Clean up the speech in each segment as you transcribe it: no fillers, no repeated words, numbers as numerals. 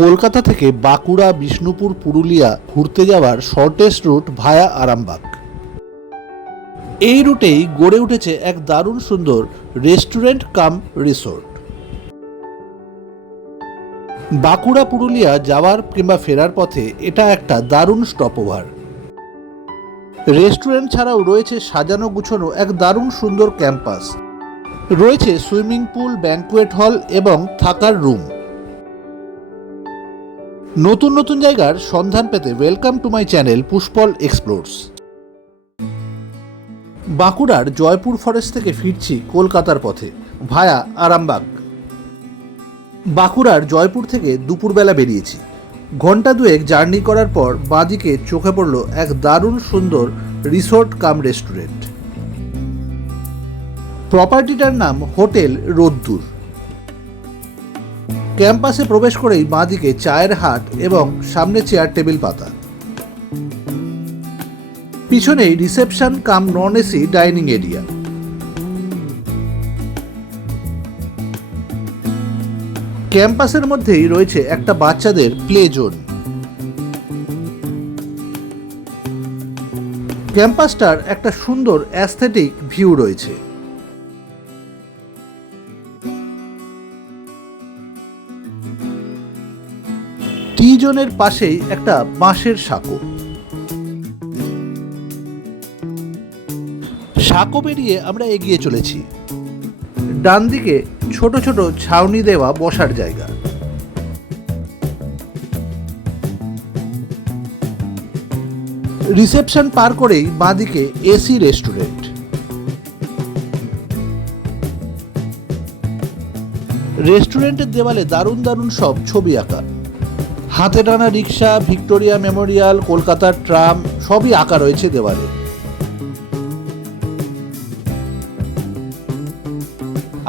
কলকাতা থেকে বাঁকুড়া, বিষ্ণুপুর, পুরুলিয়া ঘুরতে যাওয়ার শর্টেস্ট রুট ভায়া আরামবাগ। এই রুটেই গড়ে উঠেছে এক দারুণ সুন্দর রেস্টুরেন্ট কাম রিসোর্ট। বাঁকুড়া পুরুলিয়া যাওয়ার কিংবা ফেরার পথে এটা একটা দারুণ স্টপওভার। রেস্টুরেন্ট ছাড়াও রয়েছে সাজানো গুছানো এক দারুণ সুন্দর ক্যাম্পাস, রয়েছে সুইমিং পুল, ব্যাংকুয়েট হল এবং থাকার রুম। নতুন নতুন জায়গার সন্ধান পেতে welcome to my channel Pushpal explores. বাঁকুড়ার জয়পুর ফরেস্ট থেকে ফিরছি কলকাতার পথে ভায়া আরামবাগ। বাঁকুড়ার জয়পুর থেকে দুপুরবেলা বেরিয়েছি। ঘন্টা দুয়েক জার্নি করার পর বাঁদিকে চোখে পড়ল এক দারুণ সুন্দর রিসোর্ট কাম রেস্টুরেন্ট। প্রপার্টিটার নাম হোটেল রোদ্দুর। ক্যাম্পাসে প্রবেশ করেই বাঁদিকে চায়ের হাট এবং সামনে চেয়ার টেবিল পাতা। পিছনেই রিসেপশন কাম নন এসি ডাইনিং এরিয়া। ক্যাম্পাসের মধ্যেই রয়েছে একটা বাচ্চাদের প্লে জোন। ক্যাম্পাসটার একটা সুন্দর অ্যাস্থেটিক ভিউ রয়েছে। টি জোনের পাশেই একটা বাঁশের সাঁকো। সাঁকো পেরিয়ে আমরা এগিয়ে চলেছি। ডান দিকে ছোট ছোট ছাউনি দেওয়া বসার জায়গা। রিসেপশন পার করেই বাঁদিকে এসি রেস্টুরেন্ট। রেস্টুরেন্টের দেওয়ালে দারুণ দারুণ সব ছবি আঁকা। হাতে টানা রিক্সা, ভিক্টোরিয়া মেমোরিয়াল, কলকাতার ট্রাম সবই আঁকা রয়েছে দেওয়ালে।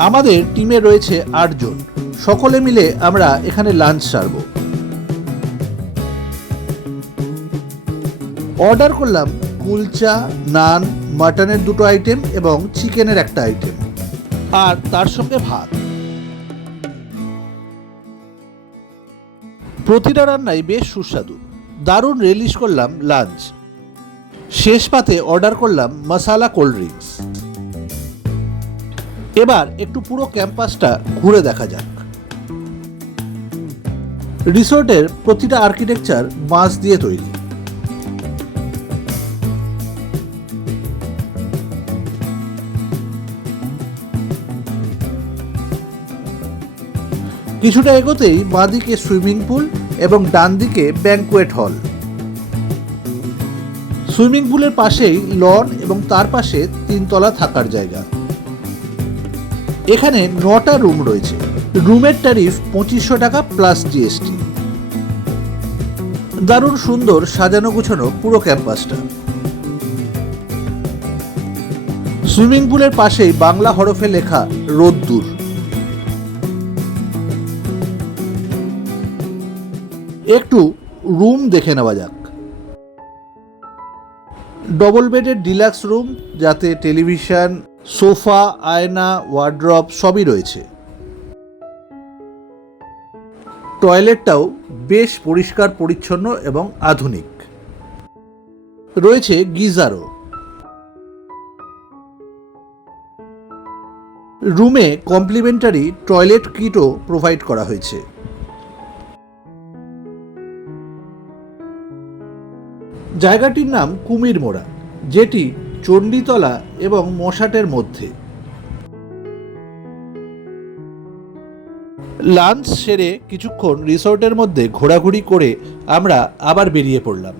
আমাদের টিমে রয়েছে 8 জন। সকলে মিলে আমরা এখানে লাঞ্চ সারব। অর্ডার করলাম কুলচা, নান, মাটনের 2টো আইটেম এবং চিকেনের একটা আইটেম, আর তার সঙ্গে ভাত। প্রতিটা রান্নাই বেশ সুস্বাদু। দারুণ রিলিশ করলাম লাঞ্চ। শেষ পাতে অর্ডার করলাম মশালা কোল্ড ড্রিঙ্কস। এবার একটু পুরো ক্যাম্পাসটা ঘুরে দেখা যাক। রিসোর্টের প্রতিটা আর্কিটেকচার বাঁশ দিয়ে তৈরি। কিছুটা এগোতেই বাঁদিকে সুইমিং পুল এবং ডান দিকে ব্যাংকুয়েট হল। সুইমিং পুলের পাশেই লন এবং তার পাশে 3 তলা থাকার জায়গা। এখানে 9টা রুম রয়েছে। রুমের ট্যারিফ 2500 টাকা প্লাস জিএসটি। দারুণ সুন্দর সাজানো গুছানো পুরো ক্যাম্পাসটা। সুইমিং পুলের পাশেই বাংলা হরফে লেখা রোদ্দুর। একটু রুম দেখে নেওয়া যাক। ডবল বেডের ডিলাক্স রুম, যাতে টেলিভিশন, সোফা, আয়না, ওয়ার্ড্রপ সবই রয়েছে। টয়লেটটাও বেশ পরিষ্কার পরিচ্ছন্ন এবং আধুনিক। রয়েছে গিজারও। রুমে কমপ্লিমেন্টারি টয়লেট কিটও প্রোভাইড করা হয়েছে। জায়গাটির নাম কুমির মোড়া, যেটি চণ্ডীতলা এবং মশাটের মধ্যে। লাঞ্চ সেরে কিছুক্ষণ রিসোর্টের মধ্যে ঘোরাঘুরি করে আমরা আবার বেরিয়ে পড়লাম।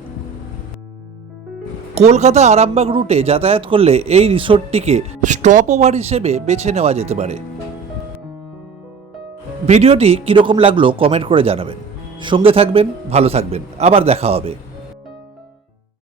কলকাতা আরামবাগ রুটে যাতায়াত করলে এই রিসোর্টটিকে স্টপ ওভার হিসেবে বেছে নেওয়া যেতে পারে। ভিডিওটি কীরকম লাগলো কমেন্ট করে জানাবেন। সঙ্গে থাকবেন, ভালো থাকবেন, আবার দেখা হবে।